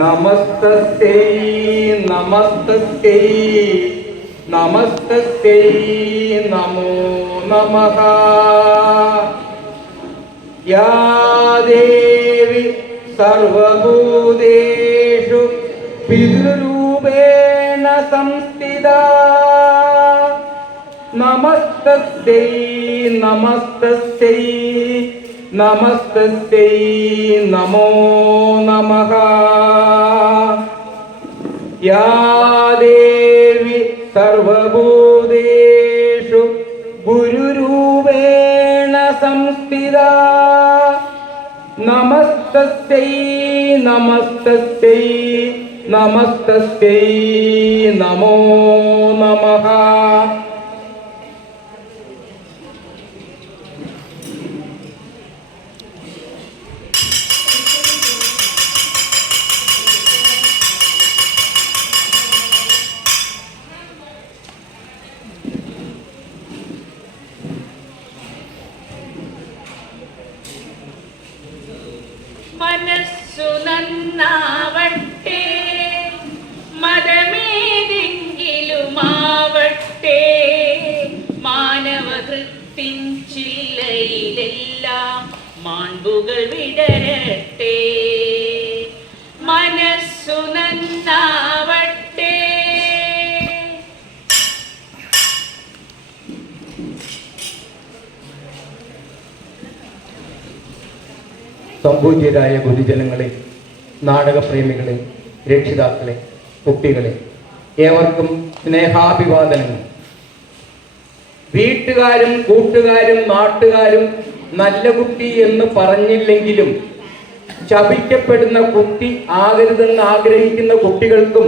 നമസ്തസ്തൈ നമസ്തസ്തൈ നമസ്തസ്തൈ നമോ നമഃ. യാ ദേവി സർവഭൂതേഷു പിതൃരൂപേണ സംസ്ഥിതാ. നമസ്തസ്തൈ നമസ്തസ്തൈ നമസ്തസ്തൈ നമോ നമഃ. യാ ദേവി സർവഭൂതേഷു ഗുരുരൂപേണ സംസ്ഥിതാ. നമസ്തസ്തൈ നമസ്തസ്തൈ നമസ്തസ്തൈ നമോ നമഃ. മനസ്സു നന്നാവട്ടെ, മതമേതെങ്കിലുമാവട്ടെ, മാനവഹൃത്തിൻ ചില്ലയിലെല്ലാം മാൺപുകൾ വിടരട്ടെ. മനസ്സു നന്നാവട്ടെ. സംപൂജ്യരായ ഗുരുജനങ്ങളെ, നാടകപ്രേമികളെ, രക്ഷിതാക്കളെ, കുട്ടികളെ, ഏവർക്കും സ്നേഹാഭിവാദനങ്ങൾ. വീട്ടുകാരും കൂട്ടുകാരും നാട്ടുകാരും നല്ല കുട്ടി എന്ന് പറഞ്ഞില്ലെങ്കിലും ശപിക്കപ്പെടുന്ന കുട്ടി ആകരുതെന്ന് ആഗ്രഹിക്കുന്ന കുട്ടികൾക്കും,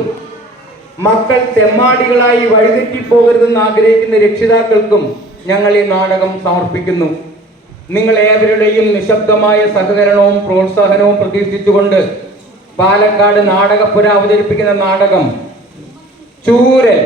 മക്കൾ തെമ്മാടികളായി വഴിതെറ്റിപ്പോകരുതെന്ന് ആഗ്രഹിക്കുന്ന രക്ഷിതാക്കൾക്കും ഞങ്ങൾ ഈ നാടകം സമർപ്പിക്കുന്നു. നിങ്ങൾ ഏവരുടെയും നിശബ്ദമായ സഹകരണവും പ്രോത്സാഹനവും പ്രതീക്ഷിച്ചുകൊണ്ട് പാലക്കാട് നാടകപ്പുര അവതരിപ്പിക്കുന്ന നാടകം ചൂരൽ.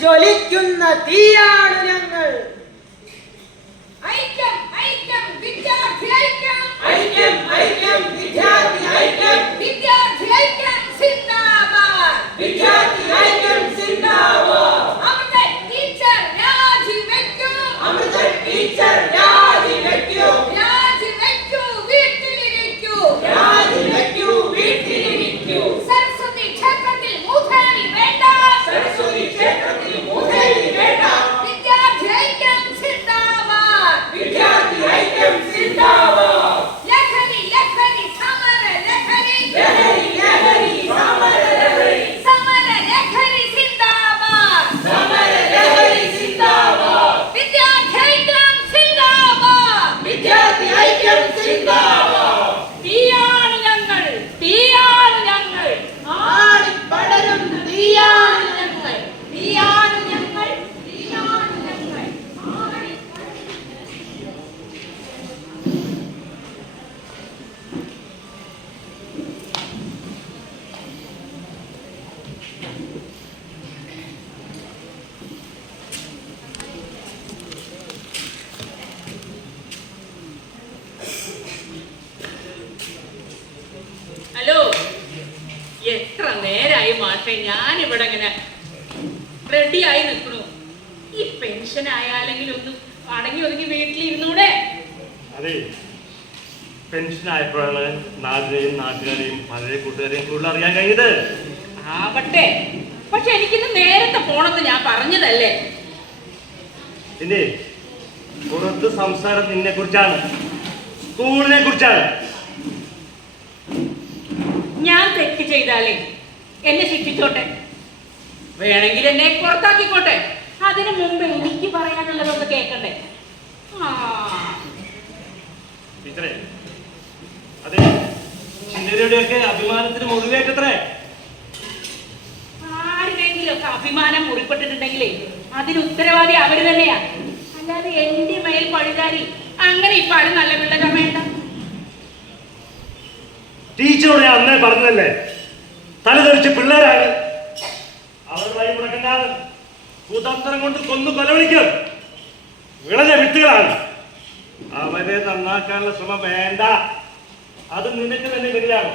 ജ്വലിക്കുന്ന തീയാണ് ഞങ്ങൾ. ഐക്യം ഐക്യം വിദ്യാർത്ഥി ഐക്യം, ഐക്യം ഐക്യം വിദ്യാർത്ഥി ഐക്യം, വിദ്യാർത്ഥി ഐക്യം സിന്ദാബാദ്, വിദ്യാർത്ഥി ഐക്യം സിന്ദാബാദ്. അമൃത ടീച്ചർ രാജിവെക്കൂ, അമൃത ടീച്ചർ രാജിവെക്കൂ, രാജിവെക്കൂ, വീട്ടിലിരിക്കൂ, രാജിവെക്കൂ, വീട്ടിലിരിക്കൂ. സരസ്വതി ക്ഷേത്രത്തിൽ മൂധേവി വേണ്ട, സരസ്വതി ക്ഷേത്രത്തിൽ മൂധേവി വേണ്ട. വിദ്യാർത്ഥി ഐക്യം സിന്ദാബാദ്, വിദ്യാർത്ഥി ഐക്യം സിന്ദാബാദ്. ലഹരി ലഹരി സമര ലഹരി, ലഹരി ലഹരി സമര ലഹരി, സമര ലഹരി സിന്ദാബാദ്, സമര ലഹരി സിന്ദാബാദ്. വിദ്യാർത്ഥി ഐക്യം സിന്ദാബാദ്, വിദ്യാർത്ഥി ഐക്യം സിന്ദാബാദ്. തീയാണ് ഞങ്ങൾ, തീയാണ് ഞങ്ങൾ, ആടിപ്പടരും തീയാണ് ഞങ്ങൾ, തീയാണ് ഞങ്ങൾ, തീയാണ് ഞങ്ങൾ. ഹലോ, എത്ര നേരായി മാഷെ ഞാനിവിടെ ഇങ്ങനെ റെഡിയായി നിൽക്കണു. ഈ പെൻഷൻ ആയാലെങ്കിലും ഒന്ന് അടങ്ങി ഒതുങ്ങി വീട്ടിലിരുന്നൂടെ? അതെ, പെൻഷൻ ആയപ്പോഴാണ് നാടിനെയും നാട്ടുകാരെയും പഴയ കൂട്ടുകാരെയും കൂടുതൽ അറിയാൻ കഴിഞ്ഞത്. ആവട്ടെ, പക്ഷെ എനിക്കിന്ന് നേരത്തെ പോണെന്ന് ഞാൻ പറഞ്ഞതല്ലേ. പിന്നെ പുറത്ത് സംസാരം നിന്നെ കുറിച്ചാണ്, സ്കൂളിനെ കുറിച്ചാണ്. ഞാൻ തെറ്റ് ചെയ്താലേ എന്നെ ശിക്ഷിച്ചോട്ടെ, വേണമെങ്കിൽ എന്നെ പുറത്താക്കിക്കോട്ടെ. അതിനു മുമ്പ് എനിക്ക് പറയാനുള്ളതൊന്ന് കേൾക്കണ്ടേ? ടീച്ചറെ, അതെ, ചിലരുടെയൊക്കെ അഭിമാനത്തിന് മുറിവേറ്റത്രേ. ആരുടെയെങ്കിലൊക്കെ അഭിമാനം മുറിപ്പെട്ടിട്ടുണ്ടെങ്കിലേ അതിന് ഉത്തരവാദി അവര് തന്നെയാ. അല്ല അല്ലാതെ എന്റെ മേൽ പഴിചാരി അങ്ങനെ ഇപ്പൊ ആരും നല്ല പിള്ളേരാ വേണ്ട. ടീച്ചറോട് ഞാൻ അന്നേ പറഞ്ഞല്ലേ, തലതെറിച്ച് പിള്ളേരാണ്. അവർ വഴി മുടക്കണ്ടാണ്, കുതന്ത്രം കൊണ്ട് കൊന്നു കൊലവിളിക്കും. വിളഞ്ഞ വിത്തുകളാണ്. അവരെ നന്നാക്കാനുള്ള ശ്രമം വേണ്ട. അത് നിനക്ക് തന്നെ വരികയാണ്.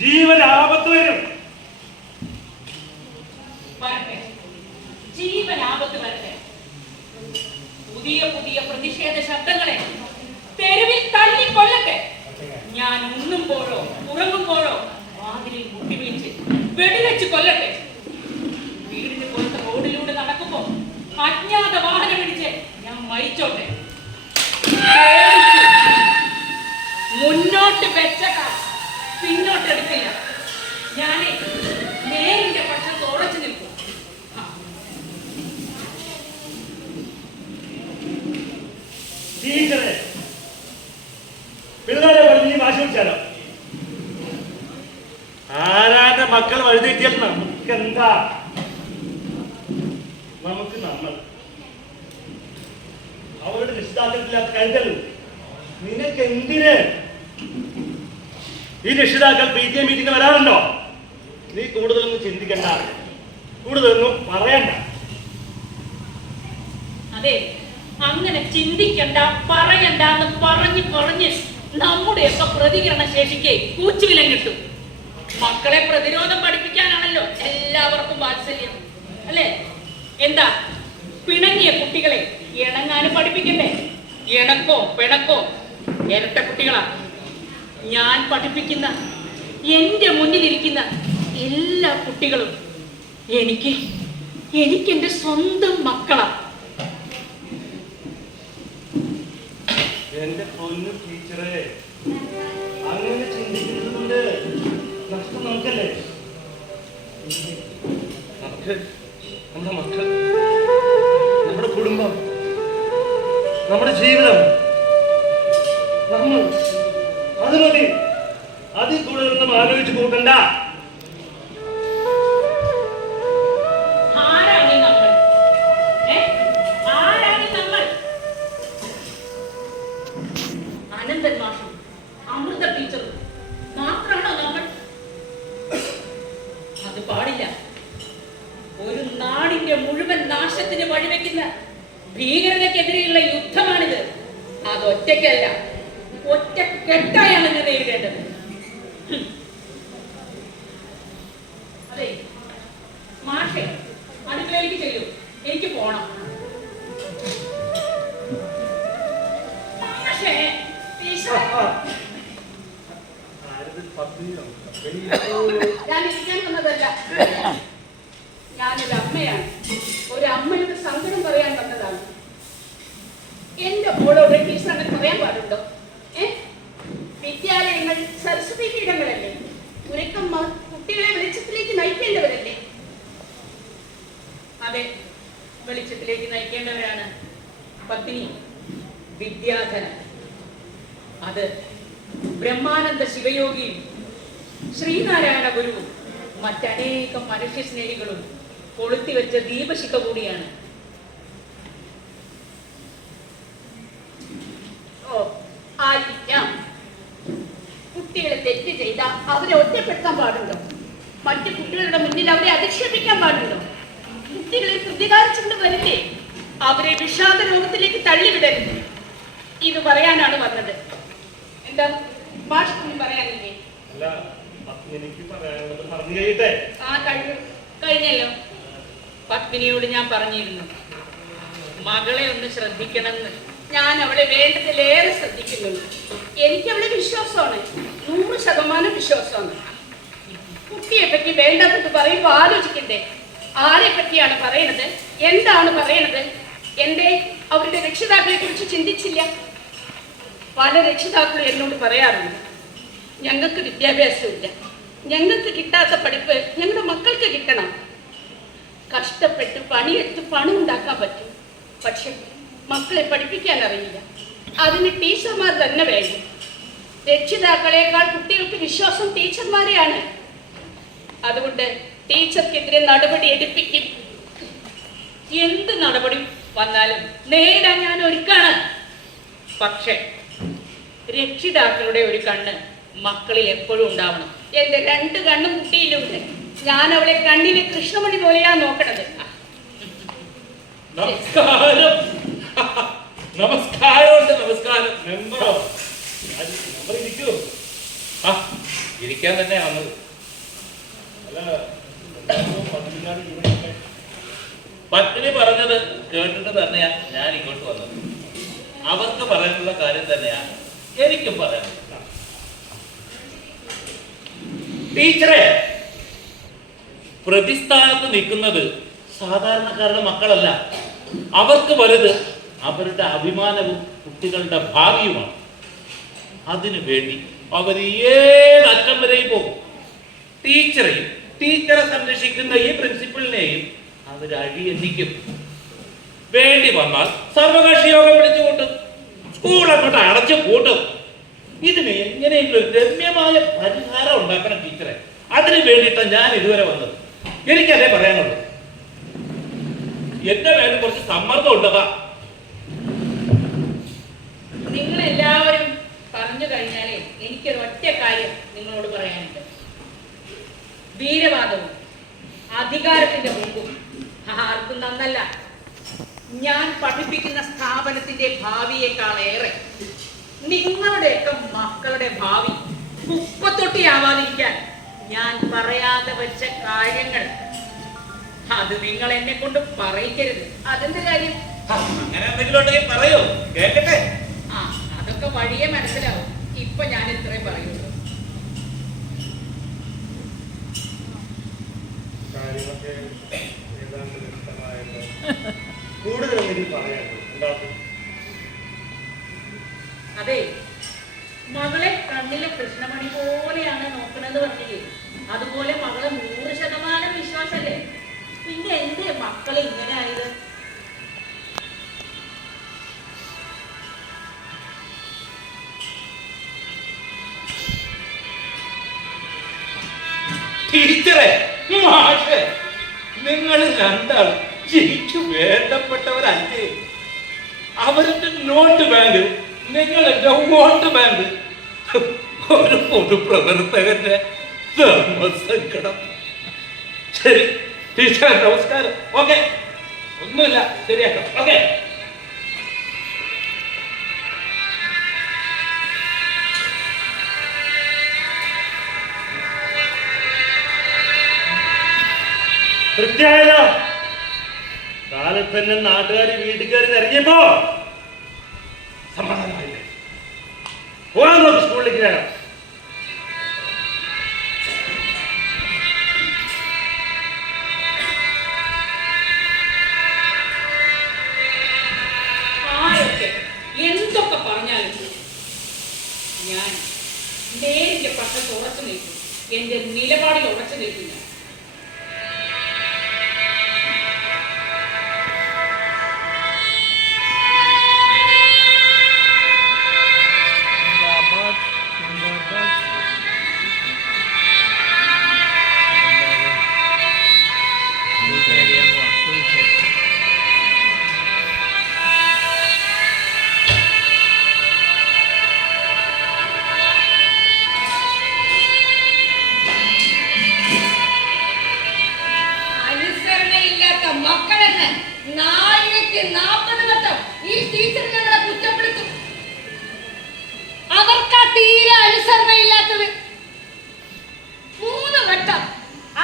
ജീവൻ ആപത്ത് വരും. വരട്ടെ, ജീവൻ ആപത്ത് വരട്ടെ. പുതിയ പുതിയ പ്രതിഷേധ ശബ്ദങ്ങളെ തെരുവിൽ തള്ളിക്കൊല്ലട്ടെ. ഞാൻ ഉണ്ണുമ്പോഴോ ഉറങ്ങുമ്പോഴോ വാതിലിൽ മുട്ടിവീഴ്ച് വെടിവെച്ച് കൊല്ലട്ടെ. വീടിന് പുറത്ത് റോഡിലൂടെ നടക്കുമ്പോ അജ്ഞാത വാഹനം പിടിച്ച് ഞാൻ മരിച്ചോട്ടെ. മുന്നോട്ട് വെച്ച പിന്നോട്ടെടുക്കില്ല. ഞാനേ നേരിന്റെ പക്ഷത്ത് ഉറച്ചു നിൽക്കും. ടീച്ചറെ പിള്ളേരെ പറഞ്ഞ് വാശി പിടിച്ചാലോ? ആരാന്റെ മക്കൾ വഴുതെറ്റിയാൽ നമുക്കെന്താ? നമുക്ക് നമ്മൾ അവരുടെ രക്ഷിതാക്കൾക്കില്ലാത്ത കരുതൽ നിനക്ക് എന്തിന്? ഈ രക്ഷിതാക്കൾ PTA മീറ്റിംഗ് വരാറുണ്ടോ? നീ കൂടുതലൊന്നും ചിന്തിക്കണ്ട, കൂടുതലൊന്നും പറയണ്ട. അതെ, അങ്ങനെ ചിന്തിക്കണ്ട പറയണ്ട എന്ന് പറഞ്ഞ് നമ്മുടെയൊക്കെ പ്രതികരണ ശേഷിക്ക് കൂച്ചുവിലം കിട്ടും. മക്കളെ പ്രതിരോധം പഠിപ്പിക്കാനാണല്ലോ എല്ലാവർക്കും വാത്സല്യം, അല്ലേ? എന്താ പിണങ്ങിയ കുട്ടികളെ ഇണങ്ങാനും പഠിപ്പിക്കണ്ടേ? ഇണക്കോ പിണക്കോ ഇരട്ട കുട്ടികളാ. ഞാൻ പഠിപ്പിക്കുന്ന എന്റെ മുന്നിലിരിക്കുന്ന എല്ലാ കുട്ടികളും എനിക്ക് എന്റെ സ്വന്തം മക്കളാ. എന്റെ പൊന്നു ടീച്ചറെ, അങ്ങനെ ചിന്തിക്കുന്നതുകൊണ്ട് നഷ്ടം നമുക്കല്ലേ? നമുക്ക് നമ്മുടെ മക്കൾ, നമ്മുടെ കുടുംബം, നമ്മുടെ ജീവിതം, നമ്മൾ അത് മതി. അതിൽ കൂടുതലൊന്നും ആലോചിച്ച് കൂട്ടണ്ട. ആരാണ് നമ്മൾ? ആരാണ് നമ്മൾ? അനന്തൻ മാഷും അമൃത ടീച്ചറും മാത്രമാണോ നമ്മൾ? അത് പാടില്ല. ഒരു നാടിന്റെ മുഴുവൻ നാശത്തിന് വഴിവെക്കുന്ന ഭീകരതയ്ക്കെതിരെയുള്ള യുദ്ധമാണിത്. അത് ഒറ്റയ്ക്കല്ല, ഒറ്റക്കെട്ടായാണ് ഇത് നേരിടേണ്ടത്. അതെ മാഷേ, അടുക്കളയിലേക്ക് ചെല്ലൂ, എനിക്ക് പോണം. മാഷേ, ഞാൻ ഇരിക്കാൻ വന്നതല്ല. ഞാനൊരു അമ്മയാണ്. ഒരു അമ്മയുടെ സങ്കടം പറയാൻ വന്നതാണ്. എന്റെ മോളോട് ടീച്ചർ അങ്ങനെ പറയാൻ പാടുണ്ടോ? വിദ്യാലയങ്ങൾ സരസ്വതി പീഠങ്ങളല്ലേ? ഗുരുക്കന്മാർ കുട്ടികളെ വെളിച്ചത്തിലേക്ക് നയിക്കേണ്ടവരല്ലേ? അതെ, വെളിച്ചത്തിലേക്ക് നയിക്കേണ്ടവരാണ് പത്നി വിദ്യാധരൻ. അത് ബ്രഹ്മാനന്ദ ശിവയോഗിയും ശ്രീനാരായണ ഗുരുവും മറ്റനേകം മനുഷ്യ സ്നേഹികളും കൊളുത്തിവെച്ച ദീപശിഖ കൂടിയാണ്. കുട്ടികളെ തെറ്റ് ചെയ്താൽ അവരെ ഒറ്റപ്പെടുത്താൻ പാടുണ്ടോ? മറ്റു കുട്ടികളുടെ മുന്നിൽ അവരെ അധിക്ഷേപിക്കാൻ പാടുണ്ടോ? കുട്ടികളെ പ്രതികാരിച്ചുകൊണ്ട് വരില്ലേ? അവരെ വിഷാദ രോഗത്തിലേക്ക് തള്ളിവിടരുത്. ഇത് പറയാനാണ് വന്നത്. എന്താ ഭാഷ പറയാനില്ലേ? കഴിഞ്ഞല്ലോ. പത്മിനിയോട് ഞാൻ പറഞ്ഞിരുന്നു, മകളെ ഒന്ന് ശ്രദ്ധിക്കണമെന്ന്. ഞാൻ അവളെ വേണ്ടതിലേറെ ശ്രദ്ധിക്കുന്നുണ്ട്. എനിക്ക് അവളെ വിശ്വാസമാണ്, 100% വിശ്വാസമാണ്. കുട്ടിയെ പറ്റി വേണ്ടാത്തത് പറയുമ്പോൾ ആലോചിക്കണ്ടേ? ആരെ പറ്റിയാണ് പറയണത്? എന്താണ് പറയണത്? എന്റെ അവരുടെ രക്ഷിതാക്കളെ കുറിച്ച് ചിന്തിച്ചില്ല. പല രക്ഷിതാക്കളും എന്നോട് പറയാറുണ്ട്, ഞങ്ങൾക്ക് വിദ്യാഭ്യാസമില്ല, ഞങ്ങൾക്ക് കിട്ടാത്ത പഠിപ്പ് ഞങ്ങളുടെ മക്കൾക്ക് കിട്ടണം. കഷ്ടപ്പെട്ട് പണിയെടുത്ത് പണം ഉണ്ടാക്കാൻ പറ്റും, പക്ഷെ മക്കളെ പഠിപ്പിക്കാൻ അറിയില്ല. അതിന് ടീച്ചർമാർ തന്നെ വേണം. രക്ഷിതാക്കളെക്കാൾ കുട്ടികൾക്ക് വിശ്വാസം ടീച്ചർമാരെയാണ്. അതുകൊണ്ട് ടീച്ചർക്കെതിരെ നടപടി എടുപ്പിക്കും. എന്ത് നടപടി വന്നാലും നേരിടാൻ ഞാൻ ഒരുക്കാണ്. പക്ഷെ രക്ഷിതാക്കളുടെ ഒരു കണ്ണ് മക്കളിൽ എപ്പോഴും ഉണ്ടാവണം. എന്റെ 2 കണ്ണും കുട്ടിയിലുണ്ട്. ഞാൻ അവളെ കണ്ണിലെ കൃഷ്ണമണി പോലെയാ നോക്കണത്. നമസ്കാരം. നമസ്കാരമുണ്ട്. നമസ്കാരം. മെമ്പറോ? മെമ്പർ ഇരിക്കൂ. ഇരിക്കാൻ തന്നെ വന്നത്. അല്ല, പത്നി പറഞ്ഞത് കേട്ടിട്ട് തന്നെയാ ഞാൻ ഇങ്ങോട്ട് വന്നത്. അവർക്ക് പറയാനുള്ള കാര്യം തന്നെയാ എനിക്കും പറയാനുള്ളത്. ടീച്ചറെ, പ്രതിസ്ഥാനത്ത് നിൽക്കുന്നത് സാധാരണക്കാരുടെ മക്കളല്ല. അവർക്ക് വലുത് അവരുടെ അഭിമാനവും കുട്ടികളുടെ ഭാവിയുമാണ്. അതിനു വേണ്ടി അവർ ഏതറ്റം വരെയും പോകും. ടീച്ചറെയും ടീച്ചറെ സംരക്ഷിക്കുന്ന ഈ പ്രിൻസിപ്പളിനെയും അവർ അഴിയെത്തിക്കും. വേണ്ടി വന്നാൽ സർവകക്ഷി യോഗം വിളിച്ചു കൂട്ടും. സ്കൂൾ അങ്ങോട്ട് അടച്ചു കൂട്ടും. ഇതിന് എങ്ങനെയെങ്കിലും ഒരു രമ്യമായ പരിഹാരം ഉണ്ടാക്കണം ടീച്ചറെ. അതിന് വേണ്ടിയിട്ടാണ് ഞാൻ ഇതുവരെ വന്നത്. എനിക്കതേ പറയാനുള്ളൂ. എന്റെ മേലും കുറച്ച് സമ്മർദ്ദം ഉണ്ടതാ. നിങ്ങളെല്ലാവരും പറഞ്ഞു കഴിഞ്ഞാലേ എനിക്കൊരു ഒറ്റ കാര്യം നിങ്ങളോട് പറയാനുണ്ട്. വീരവാദവും അധികാരത്തിന്റെ മുമ്പും ആർക്കും നന്നല്ല. ഞാൻ പഠിപ്പിക്കുന്ന സ്ഥാപനത്തിന്റെ ഭാവിയേക്കാളേറെ നിങ്ങളുടെയൊക്കെ മക്കളുടെ ഭാവി കുപ്പത്തൊട്ടിയാവാതിരിക്കാൻ ഞാൻ പറയാതെ വെച്ച കാര്യങ്ങൾ അത് നിങ്ങൾ എന്നെ കൊണ്ട് പറയിക്കരുത്. അതിന്റെ കാര്യം അങ്ങനെ എന്തെങ്കിലും ഉണ്ടെങ്കിൽ പറയൂ, കേൾക്കട്ടെ. അതൊക്കെ വഴിയെ മനസ്സിലാവും. ഇപ്പൊ ഞാൻ ഇത്രയും പറയുള്ളൂ. അതെ, മകളെ കണ്ണിലെ കൃഷ്ണമണി പോലെയാണ് നോക്കണെന്ന് പറഞ്ഞില്ലേ, അതുപോലെ മകളെ 100% വിശ്വാസല്ലേ. പിന്നെ എന്റെ മക്കളെ ഇങ്ങനെ ആയത്? ടീച്ചറെ, മാഷെ, നിങ്ങൾ രണ്ടാളും എനിക്ക് വേണ്ടപ്പെട്ടവരല്ലേ? അവരുടെ നോട്ട് ബാങ്ക്, നിങ്ങളുടെ വോട്ട് ബാങ്ക്. ഒരു പൊതുപ്രവർത്തകന്റെ ധർമ്മസങ്കടം. ശരി ടീച്ചർ, നമസ്കാരം. ഓക്കെ, ഒന്നുമില്ല, ശരിയാക്കാം. ഓക്കെ. കൃത്യമായല്ലോ. കാലത്തന്നെ നാട്ടുകാർ വീട്ടിൽ കയറി ഇറങ്ങിയപ്പോ സമാധാനമായില്ലേ? പോകാൻ നോക്ക് സ്കൂളിലേക്ക് വേണം. ആരൊക്കെ എന്തൊക്കെ പറഞ്ഞാലും ഞാൻ നേരിന്റെ പക്ഷത്ത് ഉറച്ചു നിൽക്കും. എന്റെ നിലപാടിൽ ഉറച്ചു നിൽക്കില്ല. മക്കളെന്ന് 440 വട്ടം ഈ ടീച്ചർ ഞങ്ങളെ കുറ്റപ്പെടുത്തും. അവർക്കാ തീരെ അനുസരണയില്ലാത്തത്. 3 വട്ടം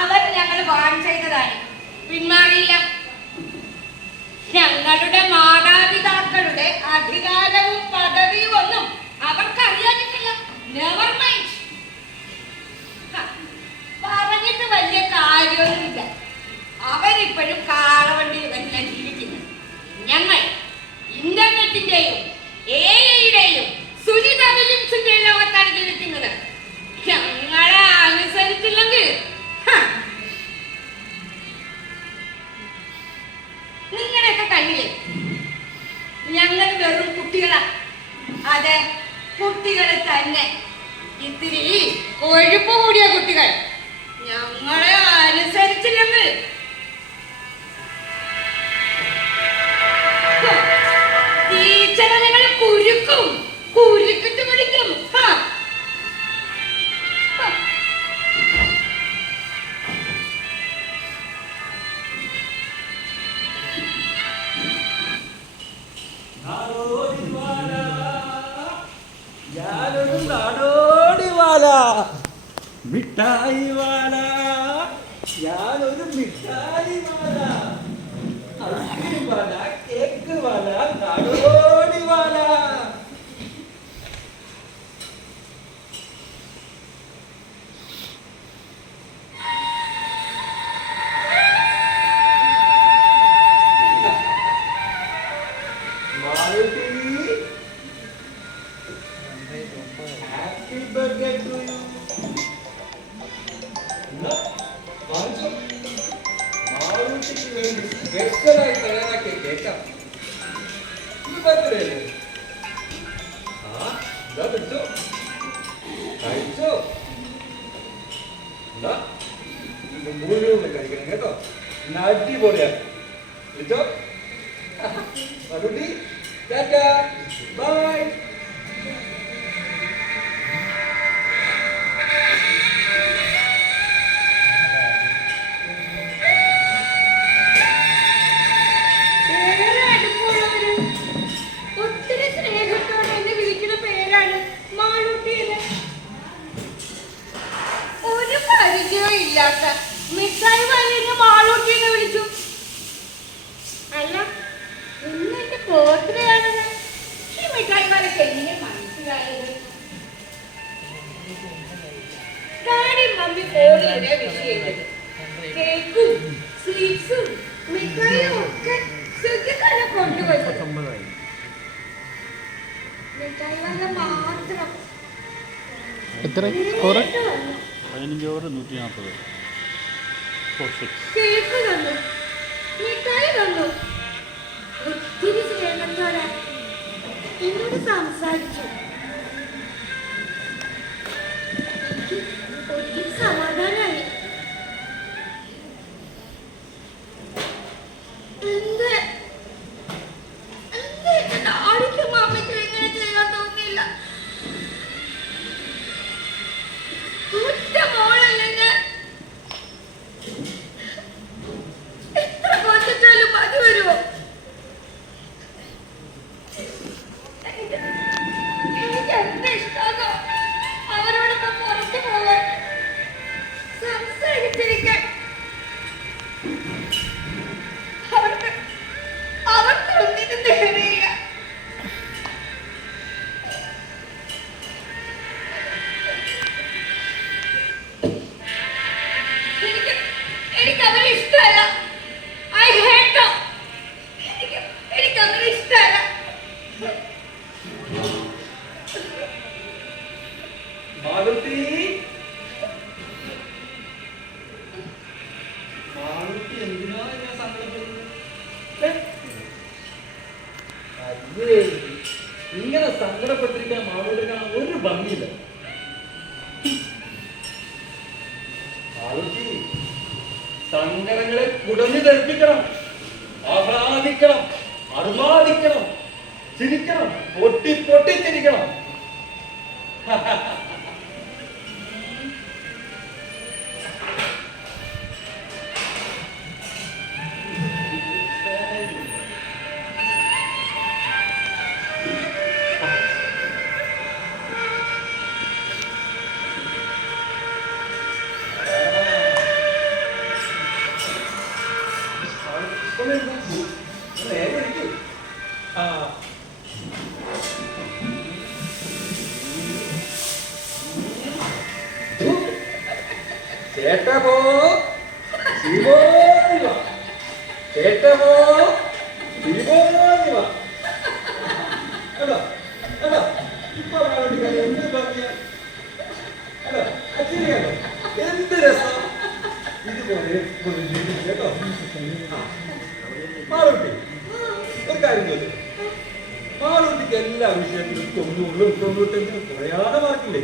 അവർ ഞങ്ങൾ വാൺ ചെയ്തതാണ്, പിന്മാറിയില്ല. ഞങ്ങളുടെ മാതാപിതാക്കളുടെ അധികാരവും പദവിയും ഒന്നും അവർക്ക് അറിയാനിട്ടില്ല. Never mind. പറഞ്ഞിട്ട് വലിയ കാര്യമൊന്നുമില്ല. അവരിപ്പോഴും കാളവണ്ടിയിൽ തന്നെ ജീവിക്കുന്നു. ഞങ്ങൾ ഇന്റർനെറ്റിന്റെയും AI-യുടെയും സുനിത വില്യംസിന്റെയും ലോകത്താണ് ജീവിക്കുന്നത്. ഞങ്ങളെ അനുസരിച്ചില്ലെങ്കിൽ നിങ്ങളുടെയൊക്കെ കണ്ണില് ഞങ്ങൾ വെറും കുട്ടികളാ. അതെ, കുട്ടികൾ തന്നെ. ഇത്തിരി കൊഴുപ്പ് കൂടിയ കുട്ടികൾ. ഞങ്ങളെ അനുസരിച്ചില്ലെങ്കിൽ വിളിച്ചാൽ ഞങ്ങൾ കുരുക്കും കുരുക്കിട്ട് വിളിക്കും. ഞാനൊരു നാടോടി വാല, മിഠായി വാല, ഞാനൊരു മിഠായി വാല, ഐസ്ക്രീം വാല, കേക്ക് വാല, നാടോടി വാല. Happy birthday to you. മാളൂട്ടിക്ക് വേണ്ടി സ്പെഷ്യലായി തയ്യാറാക്കിയ കേക്കാം. ഇത് ബർത്ത്ഡേ അല്ലേ? ആ ഇതാ പിടിച്ചോ, കഴിച്ചോ. എന്താ ഇത് മുഴുവൻ കഴിക്കണം കേട്ടോ. അടിപൊളിയാ. പിടിച്ചോ. Malootty tata bye. ഒത്തിരി സ്നേഹത്തോടെ എന്നെ വിളിക്കുന്ന പേരാണ് മാളൂട്ടി. ഒരു പരിചയവും ഇല്ലാത്ത മിഠായി വാലിനെ മാളൂട്ടി എന്ന് വിളിച്ചു. അല്ല, ഇന്ന് എന്റെ ബർത്ത്ഡേ ആണെന്ന് ഈ മിഠായി വാലൊക്കെ എങ്ങനെ മനസ്സിലായത്? ഡാഡി മമ്മി ഫോണിലെ വിഷ് ചെയ്തത് കേക്കും സ്വീറ്റ്സും മിഠായിയും ഒക്കെ സുഖിക്കാരെ കൊണ്ടുവന്നത്. മിഠായി വാല മാത്രം എത്ര സ്കോർ? നേരിട്ട് വന്നു. 15 ഓവർ 140. കേക്ക് തന്നു, മിഠായി തന്നു. ഒത്തിരി സ്നേഹത്തോടെ എന്നോട് സംസാരിച്ചു. എനിക്ക് ഒത്തിരി സമാധാനമായി. എന്ത് എന്റെ ഡാഡിക്കും മമ്മിക്കും ഇങ്ങനെ ചെയ്യാൻ തോന്നിയില്ല. ഒറ്റ മോളല്ലേ ഞാൻ. എത്ര കൊഞ്ചിച്ചാലും മതി വരുമോ? എനിക്ക് എന്ത് ഇഷ്ടമാണോ അവരോടൊപ്പം പുറത്തു പോകാൻ, സംസാരിച്ചിരിക്കാൻ. അവർക്ക് ഒന്നിനും നേരെയില്ല. എനിക്ക് അവരെ ഇഷ്ടമല്ല. I hate them. എനിക്ക് അവരെ ഇഷ്ടമല്ല. മാളൂട്ടി മാളൂട്ടി എന്തിനാ ഇങ്ങനെ സങ്കടപ്പെടുന്നത്? അയ്യേ, ഇങ്ങനെ സങ്കടപ്പെട്ടിരിക്കാൻ മാളൂട്ടി കാണാൻ ഒരു ഭംഗിയില്ല. മാളൂട്ടി സങ്കടങ്ങളെ കുടഞ്ഞു ധരിപ്പിക്കണം, ആഹ്ലാദിക്കണം, അർമാദിക്കണം, ചിരിക്കണം, പൊട്ടി പൊട്ടി ചിരിക്കണം. ചേട്ടപ്പോ ശിവോനിവ, ചേട്ടപ്പോ ശിവോനിവ. കേട്ടോ കേട്ടോ, ഇപ്പൊ എന്ത് ഭംഗിയാ. കേട്ടോ അച്ഛനെയാണോ, എന്ത് രസം. ഇതുപോലെ കേട്ടോ. മാളൂട്ടി ഒരു കാര്യം ചോദിച്ചു. മാളൂട്ടിക്ക് എല്ലാ വിഷയത്തിലും 90, 95 കുറയാതെ മാർക്കില്ലേ?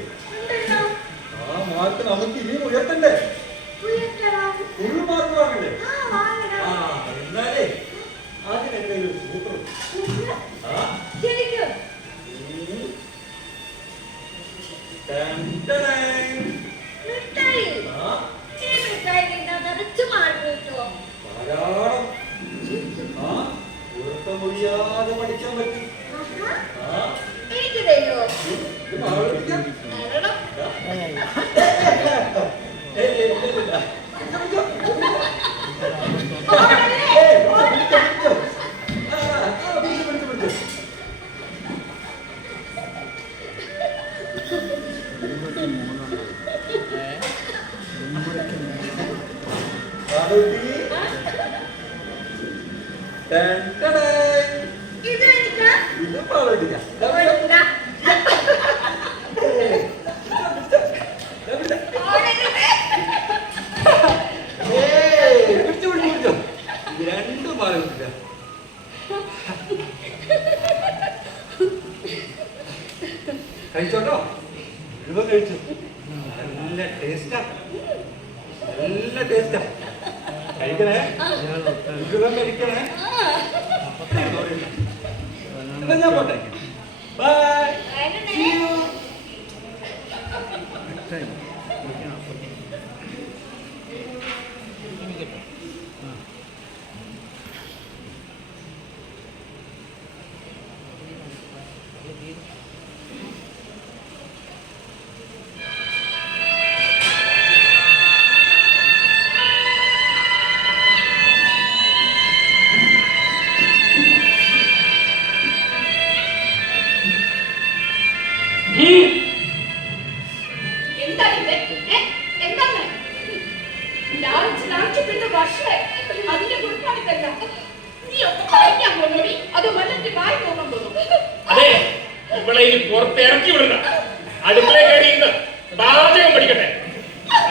ആ മാർക്ക് നമുക്ക് ഇനിയും ഉയർത്തണ്ടേ? ഫുൾ മാർക്ക് വാങ്ങണ്ടേ? ആ എന്നാലേ അതിനൊക്കെ ഒരു സൂത്രം. എനിക്ക് പിടിക്കാം. എന്താ? പിടിച്ചോ. രണ്ടും മാറി പിടിക്കാം. കഴിച്ചോട്ടോ. മുഴുവൻ കഴിച്ചു. നല്ല ടേസ്റ്റാ. നല്ല ടേസ്റ്റാ. കഴിക്കണേ. മുഴുവൻ കഴിക്കണേ. എന്നാ ഞാൻ പോട്ടെ. ബൈ. അതെ, ഇവിടെ ഇനി പുറത്ത് ഇറക്കി വിടണ്ട. അടുക്കള കയറിയിരുന്ന് പാചകം പഠിക്കട്ടെ.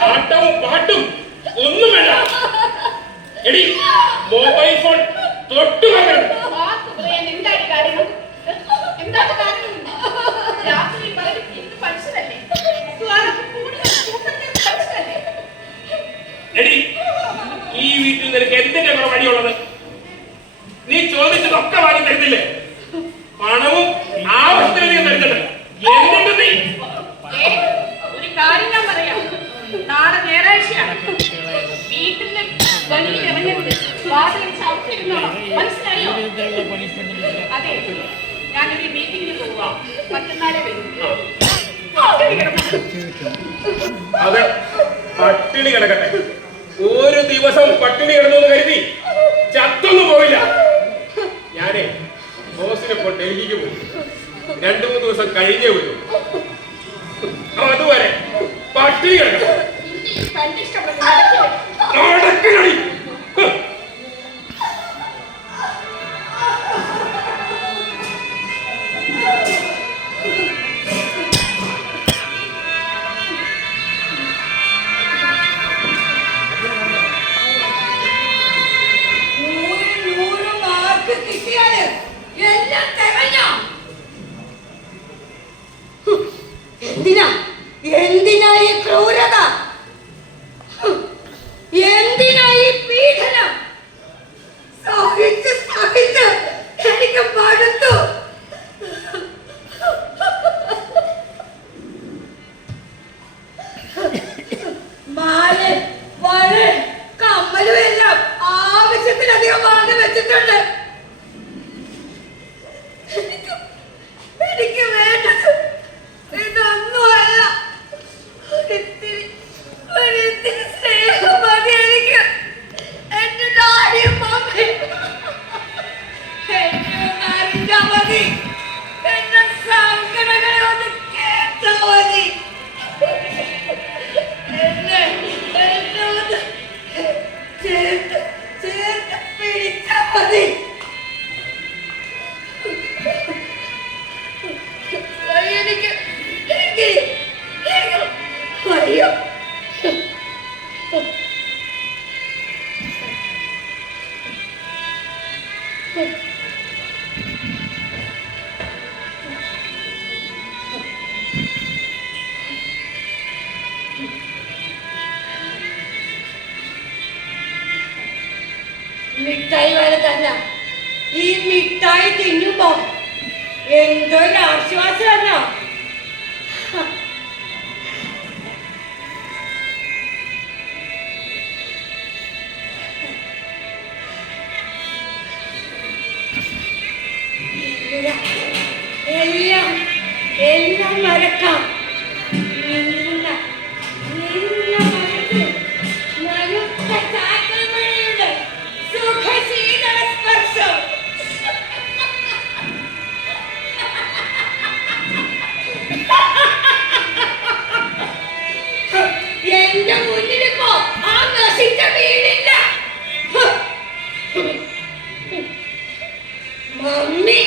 ആട്ടവും പാട്ടും ഒന്നും വേണ്ട. എടി, മൊബൈൽ ഫോൺ തൊട്ടു വാങ്ങരുത്. എടി, ഈ വീട്ടിൽ നിനക്ക് എന്തിന്റെ മടിയുള്ളത്? നീ ചോദിച്ചതൊക്കെ വാങ്ങി തരുന്നില്ലേ? പണവും ആവശ്യത്തിന് തരുന്നുണ്ട്. എന്നിട്ട് നീ ഒരു കാര്യം ഞാൻ പറയാം. നാളെ ഞായറാഴ്ചയാണ്. വീട്ടില് വെളിയിൽ ഇറങ്ങരുത്. വാതിൽ ചവിട്ടിരുന്നോളാം. മനസ്സിലായോ? അതെ, ഞാനൊരു മീറ്റിംഗിന് പോവാ. മറ്റന്നാളെ വരും. അതെ, പട്ടിണി കിടക്കട്ടെ. ഒരു ദിവസം പട്ടിണി കിടന്നു കരുതി ചത്തൊന്നും പോയില്ല. ഞാനേ ബോസിനെപ്പോൾ ഡൽഹിക്ക് പോകും. 2-3 ദിവസം കഴിഞ്ഞേ വിട്ടു. അതുവരെ പട്ടിണി കിടക്കട്ടെ. നടക്കില്ലടി. എന്തിനാ ഈ ക്രൂരത? എന്തിനാ ഈ പീഡനം? സഹിച്ച് സഹിച്ച് എനിക്ക് മടുത്തു. മാല, വള, കമ്മലും എല്ലാം ആവശ്യത്തിലധികം വാങ്ങി വെച്ചിട്ടുണ്ട്. എനിക്ക് വേണ്ടത് ഇതൊന്നുമല്ല. ഒരിത്തിരി സ്നേഹം മതി എനിക്ക്. എന്റെ ഡാഡിയും മമ്മിയും എന്നെ ഒന്ന് അറിഞ്ഞാ മതി. എന്റെ സങ്കടങ്ങളെ ഒന്ന് കേട്ടാ മതി. എന്നെ ഒന്ന് ചേർത്ത് പിടിച്ചാ മതി. എനിക്ക് അയ്യോ, മിഠായി വരെ തന്നെ. ഈ മിഠായി തിന്നുമ്പോ എന്തൊരു ആശ്വാസമല്ല. എല്ലാം എല്ലാം മറക്കാം. സുഖശീതള സ്പർശം. എന്റെ മുന്നിലിപ്പോ ആ നശിച്ച വീടില്ല. മമ്മി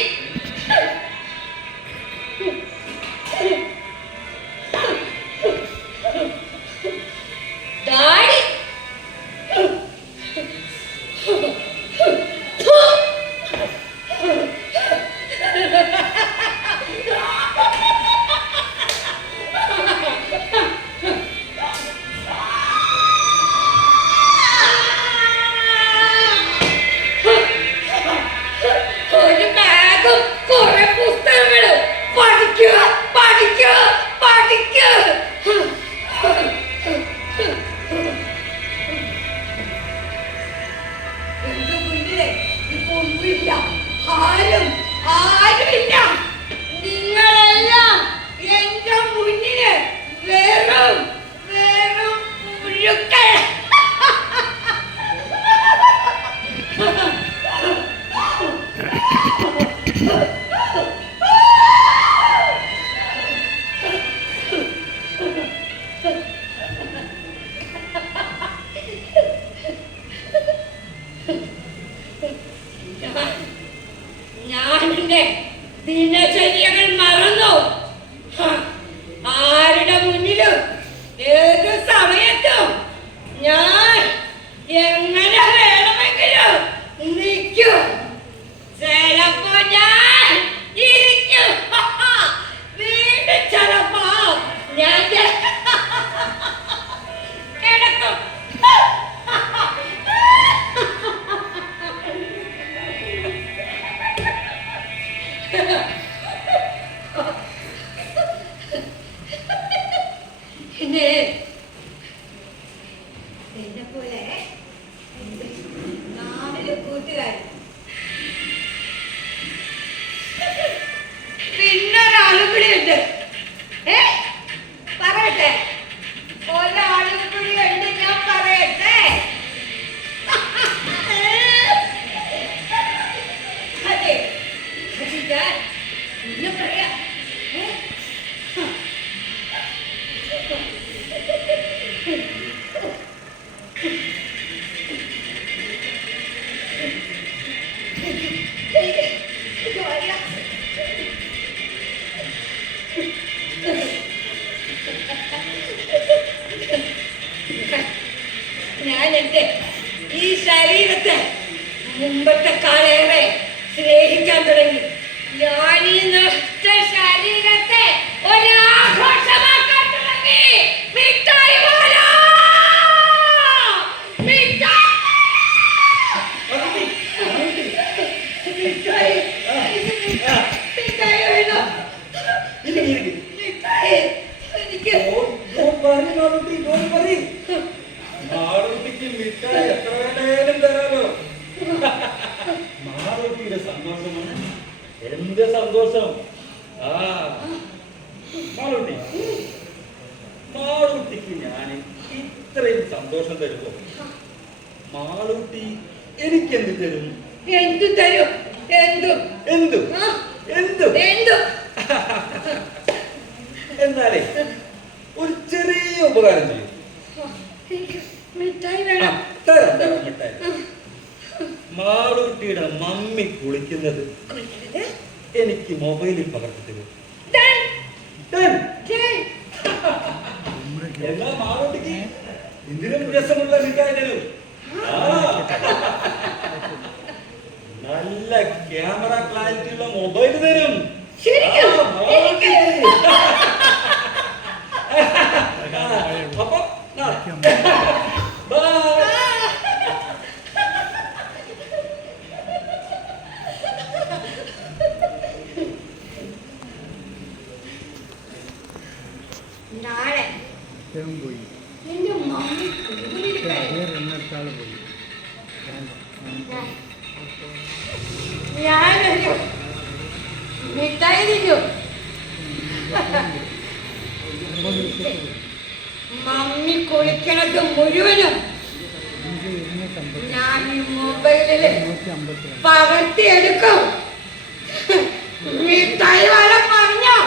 ഞാൻ എന്റെ ഈ ശരീരത്തെ മുമ്പത്തെക്കാളേറെ സ്നേഹിക്കാൻ തുടങ്ങി. ഞാൻ ഈ നഷ്ട ശരീരത്തെ ഒരാഘോഷമാക്കാൻ തുടങ്ങി. മിഠായി വാല! മിഠായി! മിഠായി! മിഠായി വേണം. മിഠായി എനിക്ക് മാളൂട്ടിക്ക് മിഠായി എത്ര വേണേലും തരാലോ. മാളൂട്ടിയുടെ സന്തോഷമാണ് എന്റെ സന്തോഷം. ആ മാളൂട്ടി, മാളൂട്ടിക്ക് ഞാൻ ഇത്രയും സന്തോഷം തരുമോ? മാളൂട്ടി എനിക്കെന്ത് തരും? എന്തു തരും? എന്തു എന്തു എന്തു എന്തു? എന്നാലേ ഒരു ചെറിയ ഉപകാരം ചെയ്യും. എനിക്ക് മിഠായി വേണം. തരാം തരാം മിഠായി. മാളൂട്ടിയുടെ മമ്മി കുളിക്കുന്നത് എനിക്ക് മൊബൈലിൽ പകർത്തി തരും. എന്നാ മാളൂട്ടിക്ക് ഇതിലും രസമുള്ള മിഠായി തരും. നല്ല ക്യാമറ ക്ലാരിറ്റി ഉള്ള മൊബൈൽ തരും. ശരിക്കും? അപ്പൊ നാളെ പോയി എന്റെ മമ്മി പോയി ഞാനൊരു മിഠായി തിന്നു. മമ്മി കുളിക്കണത് മുഴുവനും ഞാൻ ഈ മൊബൈലില് പകർത്തിയെടുക്കും. മിഠായി വാല പറഞ്ഞോ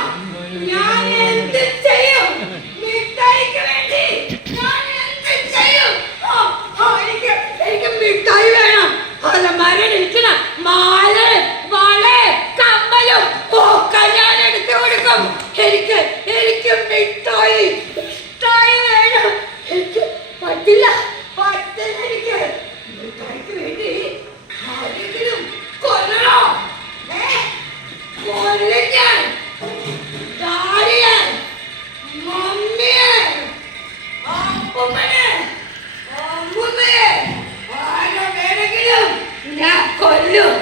ഞാൻ എന്ത് ചെയ്യും? മിഠായിക്ക് വേണ്ടി ഞാൻ എന്ത് ചെയ്യും? എനിക്ക് മിഠായി വേണം. അലമാരയിലിരിക്കണ മാല വള കമ്മലും ഒക്കെ ഞാൻ എടുത്തു കൊടുക്കും. എനിക്ക് മിഠായി വേണം. എനിക്ക് പറ്റില്ല എനിക്ക് മിഠായിക്ക് വേണ്ടി ആരെങ്കിലും കൊല്ലണോ? കൊല്ലിക്കാൻ ഡാഡിയെ, മമ്മിയെ, അപ്പൂപ്പനെ, അമ്മൂമ്മയെ ആരെ വേണമെങ്കിലും ഞാൻ കൊല്ലും.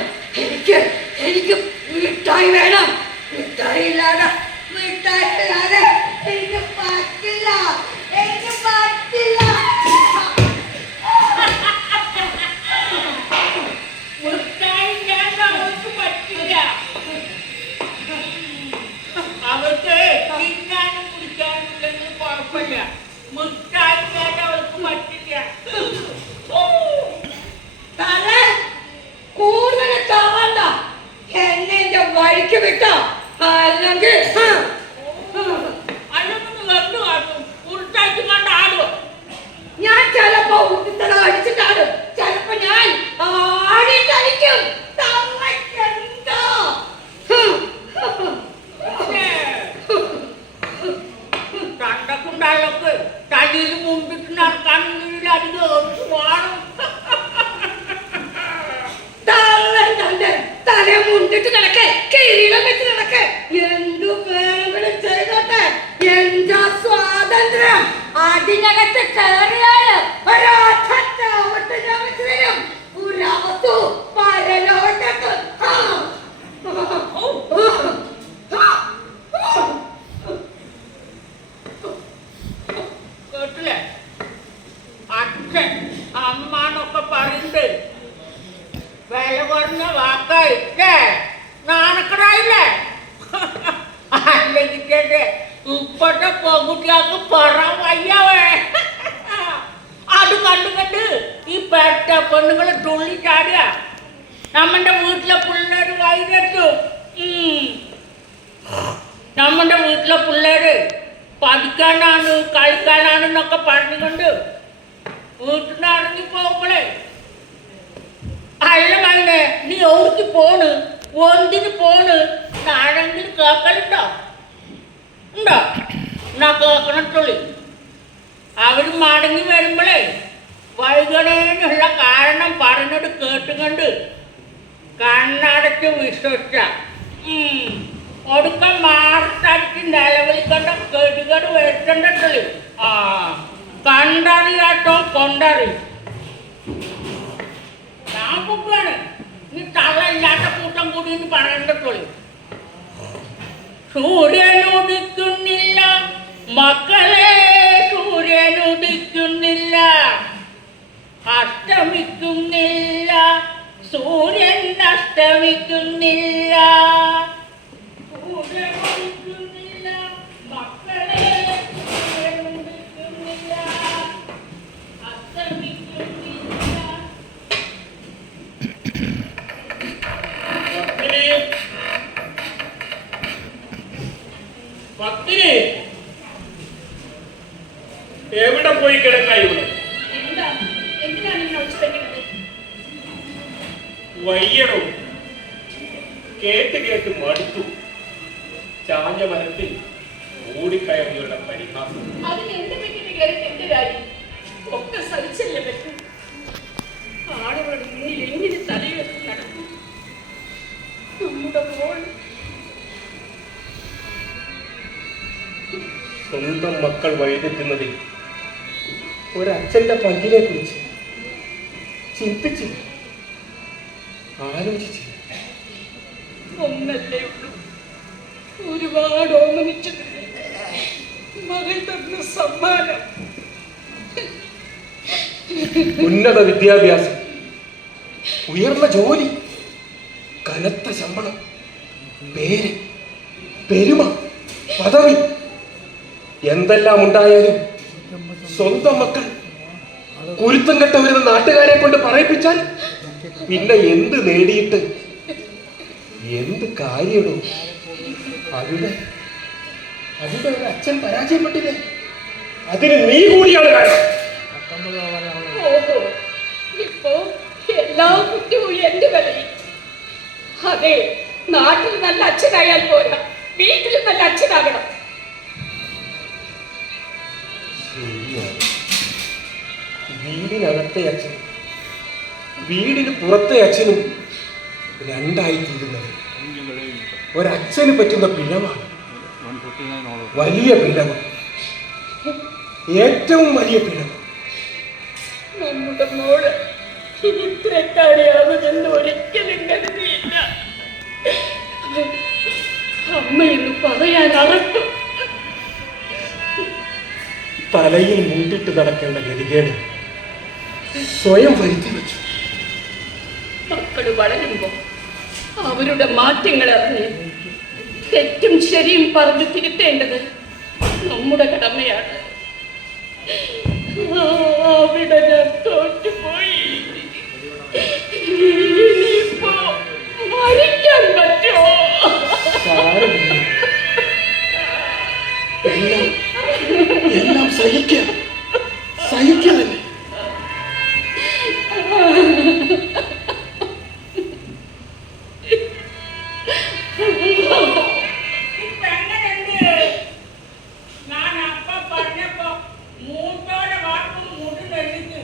എനിക്ക് മിഠായി വേണം. മിഠായി ഇല്ലാതെ എനിക്ക് പറ്റില്ല. എനിക്ക് പറ്റില്ല. മിഠായി വേണ്ട, അവർക്ക് പറ്റില്ല. അവർക്ക് തിന്നാനും കുടിക്കാനും ഉണ്ടെങ്കിൽ കുഴപ്പമില്ല. മിഠായി വേണ്ട, അവർക്ക് പറ്റില്ല. തലേ കൂടുതൽ താവണ്ട. എന്നെ എന്റെ വഴിക്ക് വിട്ടോ. അല്ലെങ്കിൽ അതൊന്നും കണ്ടു കാട്ടും ഉരുട്ടാക്കി കണ്ട് ആടും. ഞാൻ ചിലപ്പോ ഉരുത്തട അടിച്ചിട്ടാടും. ചിലപ്പോ ഞാൻ ആടിട്ടടിക്കും. തമ്മയ്ക്കെന്തോ കണ്ടക്കുണ്ടായൊക്കെ തടിയിൽ മുമ്പിട്ട് നടക്കാണെങ്കിൽ അതിന് വേണം. തല മുണ്ടിട്ട് നടക്കേ, കിരീടം വെച്ച് നടക്കേ, എന്തു വേണമെങ്കിലും ചെയ്തോട്ടെ. എന്താ സ്വാതന്ത്ര്യം? അതിനകത്ത് കയറിയാല് ഒരാവത്ത് ഞാൻ വെച്ച് തരും. ഒരവത്തു പരലോട്ടക്ക്. കേട്ടില്ലേ? അച്ഛൻ അമ്മാന്നൊക്കെ പറയുന്നത് വില കുറഞ്ഞ വാക്കായില്ലേ? നാണക്കടായില്ലേ? അല്ലെങ്കിൽ ഇപ്പോഴത്തെ പെൺകുട്ടികൾക്ക് പറയാൻ വയ്യാവേ. അത് കണ്ട് ഈ പെട്ട പെണ്ണുങ്ങൾ തുള്ളി ചാടുക. നമ്മുടെ വീട്ടിലെ പിള്ളേർ വൈകിട്ടും നമ്മുടെ വീട്ടിലെ പിള്ളേര് പഠിക്കാനാണ് കളിക്കാനാണെന്നൊക്കെ പറഞ്ഞുകൊണ്ട് വീട്ടിൽ നിന്ന് ഇറങ്ങി പോകുമ്പോളേ, അല്ല മകനെ നീ എവിടേക്ക് പോണ്, എന്തിന് പോണ് ആരെങ്കിലും കേൾക്കലുണ്ടോ? ഉണ്ടോ? എന്നാ കേൾക്കണത്തുള്ളി. അവര് മടങ്ങി വരുമ്പോഴേ വൈകണേനുള്ള കാരണം പറഞ്ഞത് കേട്ടുകൊണ്ട് കണ്ണടച്ച് വിശ്വസിച്ച ഒടുക്കം മാർത്തടിച്ച് നിലവിളിക്കണ്ട കേട്ടുകേട് വരുത്തണ്ടല്ലേ. ആ കണ്ടറിയാട്ടോ കൊണ്ടറി. ഞാൻ കുട്ടിയാണ്, നീ തള്ളയില്ലാത്ത കൂട്ടം കൂടി എന്ന് പറയണ്ടത്തുള്ളൂ. സൂര്യനുദിക്കുന്നില്ല മക്കളെ, സൂര്യനുദിക്കുന്നില്ല, അസ്തമിക്കുന്നില്ല, സൂര്യൻ അസ്തമിക്കുന്നില്ല, സൂര്യനുദിക്കുന്നില്ല മക്കളെ, സൂര്യനുദിക്കുന്നില്ല, അസ്തമിക്കുന്നില്ല. പത്തിരി എവിടെ പോയി കിടക്കായി? വയ്യടോ, കേട്ട് കേട്ട് മടുത്തു. ചാഞ്ഞ മരത്തിൽ ഓടിക്കയറിയുള്ള പരിഹാസം. ഒക്കെ സഹിച്ചല്ലേ പറ്റും. ആളുകൾ മുന്നിൽ എങ്ങനെ തലയുയർത്തി നടക്കും? നമ്മുടെ മോൾ സ്വന്തം മക്കൾ വഴിതെറ്റുന്നതിൽ ഒരച്ഛന്റെ പങ്കിനെ കുറിച്ച് ചിന്തിച്ച് ആലോചിച്ച് ഒന്നല്ലേ ഉള്ളൂ, ഒരുപാട് ഓമനിച്ചത് മകൾ തന്ന സമ്മാനം. ഉന്നത വിദ്യാഭ്യാസം, ഉയർന്ന ജോലി, കനത്ത ശമ്പളം, പേര്, പെരുമ, പദവി, എന്തെല്ലാം ഉണ്ടായാലും സ്വന്തം മക്കൾ കുരുത്തം കെട്ട വരുന്ന നാട്ടുകാരെ കൊണ്ട് പറയിപ്പിച്ചാൽ പിന്നെ എന്ത് നേടിയിട്ട് എന്ത് കാര്യമോ? അവിടെ അവിടെ ഒരു അച്ഛൻ പരാജയപ്പെട്ടില്ലേ? അതിന് നീ കൂടിയാണ് കാരണം. ഓഹോ, ഇപ്പോ എല്ലാ കുറ്റവും എന്റെ വിലയിൽ. അതെ, നാട്ടിൽ നല്ല അച്ഛനായാൽ പോരാ, വീട്ടിൽ നല്ല അച്ഛനാകണം. വീടിനകത്തെ അച്ഛനും വീടിന് പുറത്തെ അച്ഛനും രണ്ടായി തീരുന്നത് ഒരച്ഛന് പറ്റുന്ന പിഴവാണ്. വലിയ പിഴവ്, ഏറ്റവും വലിയ പിഴവ്. നമ്മുടെ മോള് ഇത്രക്കാരെയാവുമെന്ന് ഒരിക്കലും കരുതിയില്ല. അമ്മയെന്ന് പറയാൻ അറക്കും. തലയിൽ മുണ്ടിട്ട് നടക്കേണ്ട ഗതികേട് സ്വയം വരുത്തി വെച്ചു. മക്കള് വളരുമ്പോ അവരുടെ മാറ്റങ്ങൾ അറിഞ്ഞ് തെറ്റും ശരിയും പറഞ്ഞു തിരുത്തേണ്ടത് നമ്മുടെ കടമയാണ്. അവിടെ ഞാൻ തോറ്റുപോയി. ഇനിയിപ്പോ മരിക്കാൻ പറ്റുമോ? എല്ലാം സഹിക്കുക, സഹിക്കുക തന്നെ. ഞാൻ അപ്പ പറഞ്ഞപ്പോ മൂത്തോടെ വാക്കും മുടി നെല്ലിച്ച്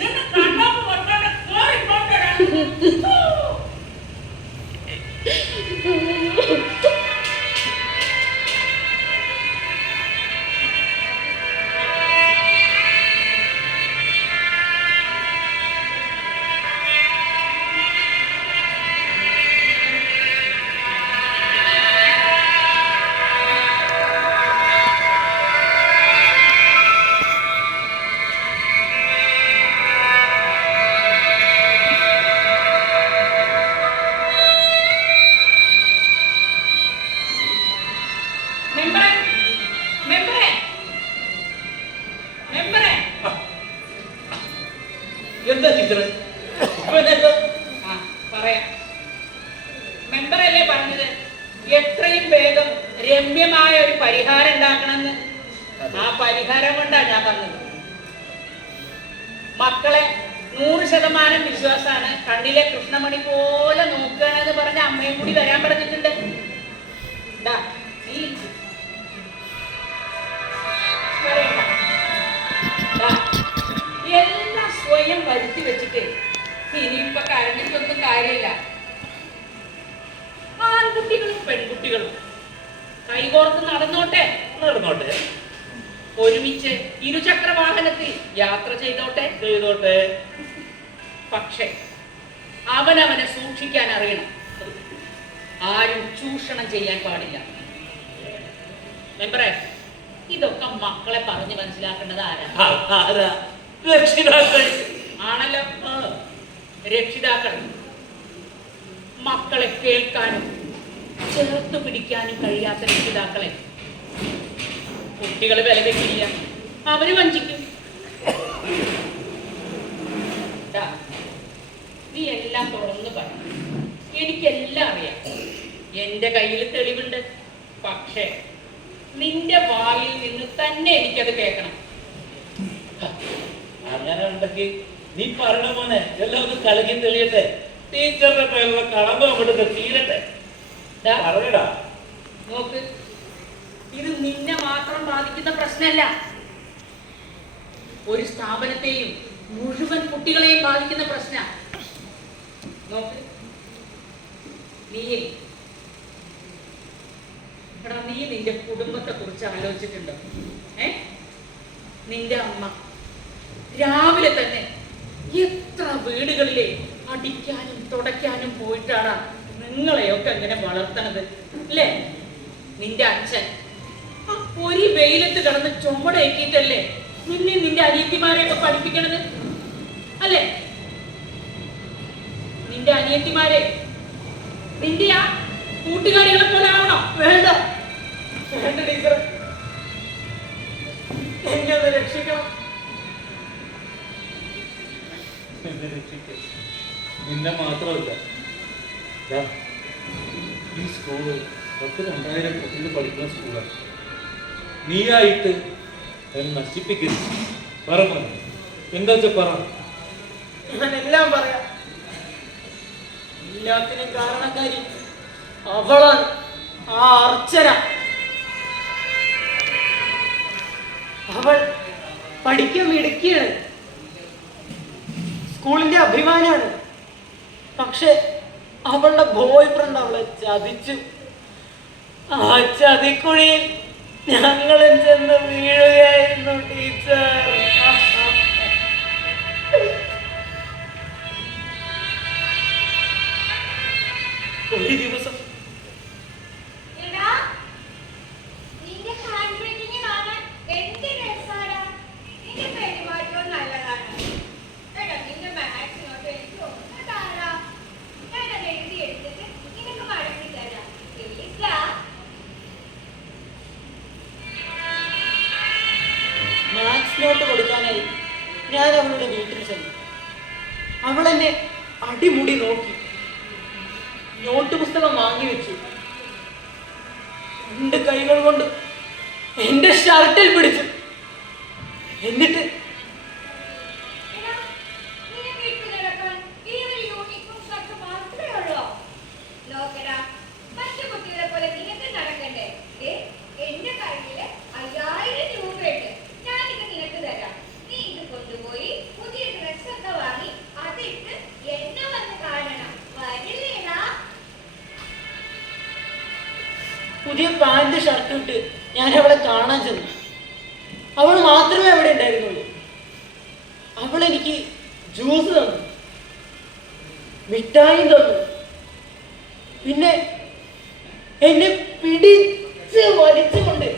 നിന്ന് കണ്ണോക്ക് കൊണ്ടോടെ കേറിപ്പോട്ടരാ. എന്താ ടീച്ചറെ? പറയാം. മെമ്പറല്ലേ പറഞ്ഞത് രമ്യമായ ഒരു പരിഹാരം ഉണ്ടാക്കണമെന്ന്. ആ പരിഹാരം കൊണ്ടാണ് ഞാൻ പറഞ്ഞത്. മക്കളെ 100% വിശ്വാസമാണ്. കണ്ണിലെ കൃഷ്ണമണി പോലെ നോക്കുകയാണെന്ന് പറഞ്ഞ അമ്മയും കൂടി വരാൻ പറഞ്ഞിട്ടുണ്ട്. എല്ലാം സ്വയം വരുത്തി വെച്ചിട്ട് ഇനിയിപ്പൊ കരഞ്ഞിട്ടൊന്നും കാര്യമില്ല. ആൺകുട്ടികളും പെൺകുട്ടികളും കൈകോർത്ത് നടന്നോട്ടെ. ഒരുമിച്ച് ഇരുചക്ര വാഹനത്തിൽ യാത്ര ചെയ്തോട്ടെ. പക്ഷെ അവനവനെ സൂക്ഷിക്കാൻ അറിയണം. ആരും ചൂഷണം ചെയ്യാൻ പാടില്ല. മെമ്പറേ, ഇതൊക്കെ മക്കളെ പറഞ്ഞു മനസ്സിലാക്കേണ്ടത് ആരാ? രക്ഷിതാക്കൾ ആണല്ലോ. രക്ഷിതാക്കൾ മക്കളെ കേൾക്കാനും ചേർത്ത് പിടിക്കാനും കഴിയാത്ത രക്ഷിതാക്കളെ കുട്ടികൾ വില വെക്കില്ല, അവര് വഞ്ചിക്കും. നീ എല്ലാം തുറന്നു പറഞ്ഞു. എനിക്കെല്ലാം അറിയാം. എന്റെ കയ്യിൽ തെളിവുണ്ട്. പക്ഷേ നിന്റെ വായിൽ നിന്ന് തന്നെ എനിക്കത് കേൾക്കണം. അങ്ങനെ ഉണ്ടെങ്കിൽ നീ പറഞ്ഞ മോനെ എല്ലാം ഒന്ന് കലകി തെളിയട്ടെ. ടീച്ചറുടെ പേരുള്ള കളമ്പ് അവിടുന്ന് തീരട്ടെ. പറഞ്ഞടാ. നോക്ക്, ഇത് നിന്നെ മാത്രം ബാധിക്കുന്ന പ്രശ്നമല്ല. ഒരു സ്ഥാപനത്തെയും മുഴുവൻ കുട്ടികളെയും ബാധിക്കുന്ന പ്രശ്ന. നോക്ക്, നീ നിന്റെ കുടുംബത്തെ കുറിച്ച് ആലോചിച്ചിട്ടുണ്ടോ? നിന്റെ അമ്മ രാവിലെ തന്നെ എത്ര വീടുകളിലെ അടിക്കാനും തുടയ്ക്കാനും പോയിട്ടാണ് നിങ്ങളെയൊക്കെ അങ്ങനെ വളർത്തണത് അല്ലേ? നിന്റെ അച്ഛൻ ഒരു വെയിലത്ത് കിടന്ന് ചുമടേക്കിയിട്ടല്ലേ നിന്നെ നിന്റെ അനിയത്തിമാരെയൊക്കെ പഠിപ്പിക്കണത് അല്ലേ? നിന്റെ അനിയത്തിമാരെ നിന്റെ ആ കൂട്ടുകാരികളെ പോലെ ആവണോ? വേണ്ട ടീച്ചർ, എന്നെ ഒന്ന് രക്ഷിക്കണം. നിന്നെ മാത്രമല്ല, ഈ സ്കൂള് 10,000 കുട്ടികൾ പഠിക്കുന്ന സ്കൂളാണ്. നീയായിട്ട് അതിനെ നശിപ്പിക്കരുത്. പറഞ്ഞു എന്താ വെച്ചാ പറ. ഞാനെല്ലാം പറയാം. എല്ലാത്തിനും കാരണക്കാരി അവളാണ്, ആ അർച്ചന. അവൾ പഠിക്കാൻ മിടുക്കിയാണ്, സ്കൂളിന്റെ അഭിമാനാണ്. പക്ഷെ അവളുടെ ബോയ് ഫ്രണ്ട് അവളെ ചതിച്ചു. ആ ചതിക്കുഴിയിൽ ഞങ്ങളും ചെന്ന് വീഴുകയായിരുന്നു ടീച്ചർ. ഒരു ദിവസം മാത്സ് നോട്ട് കൊടുക്കാനായി ഞാൻ അവളുടെ വീട്ടിൽ ചെന്നു. അവളെന്നെ അടിമുടി നോക്കി, നോട്ട് പുസ്തകം വാങ്ങി വെച്ചു. 2 കൈകൾ കൊണ്ട് എന്റെ ഷർട്ടിൽ പിടിച്ചു. എന്നിട്ട് പുതിയ പാന്റ് ഷർട്ട് ഇട്ട് ഞാൻ അവളെ കാണാൻ ചെന്നു. അവൾ മാത്രമേ അവിടെ ഉണ്ടായിരുന്നുള്ളൂ. അവൾ എനിക്ക് ജ്യൂസ് തന്നു, മിഠായി തന്നു. പിന്നെ എന്നെ പിടിച്ച് വലിച്ചുകൊണ്ട്